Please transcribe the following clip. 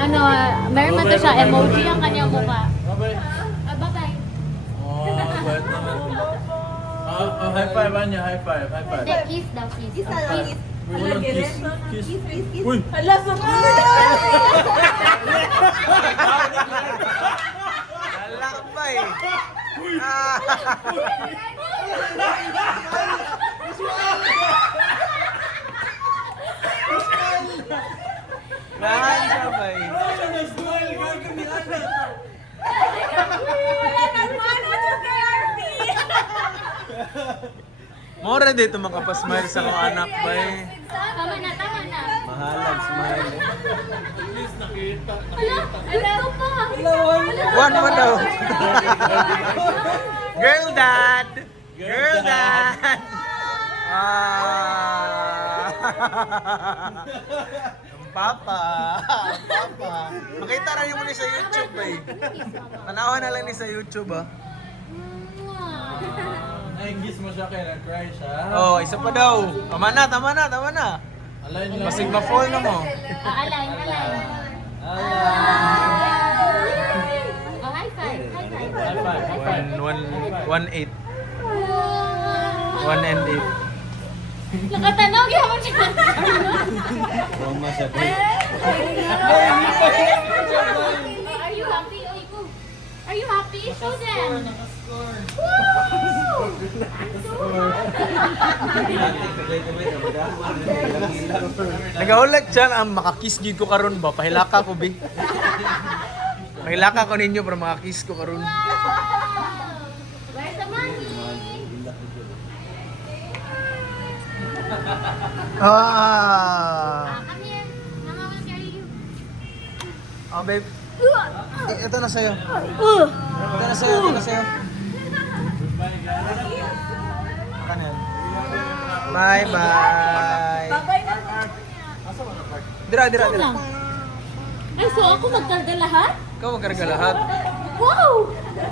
Ano, meron man to siya, emoji ang kanyang mukha. Bye-bye. Bye-bye. Oh, bait naman. High five, Anya. High five. High five. Hindi, kiss daw, kiss. Isa lang. Walang kiss. Kiss. Uy! Hala, sama! Lalakbay. Lalakbay. More dito makapasmile sa mga anak ba eh. Tama na, tama na. Mahalag, smile eh. At least nakita. Ito pa. One mo daw. Girl dad! Girl dad! Ah! Ang papa! Ang papa! Makita rin mo ni sa YouTube eh. Tanawa na lang ni sa YouTube ah. Nainggis mo siya kaya nag-cry siya. Oh, isa pa daw. Tama na, tama na, tama na. Align lang. Masig ma-fall na mo. Align, align. Oh, high five, high five. High five, high five. 1-8. 1 and 8. Nakatanaw, gihapon siya. Roma siya. Are you happy? Are you happy? Show them. Nagaulat siya ang makakiss gid ko karon ba? Pahilaka ko bi. Pahilaka ko ninyo para makakiss ko karon. Where's the money? Come here. Mama will carry you. Oh babe. Ito na sa'yo. Ito na sa'yo, ito na sa'yo. Kanan. Bye-bye. Babay na. Dira, dira, dira. Ay, so ako magkarga lahat? Ikaw magkarga lahat. Wow!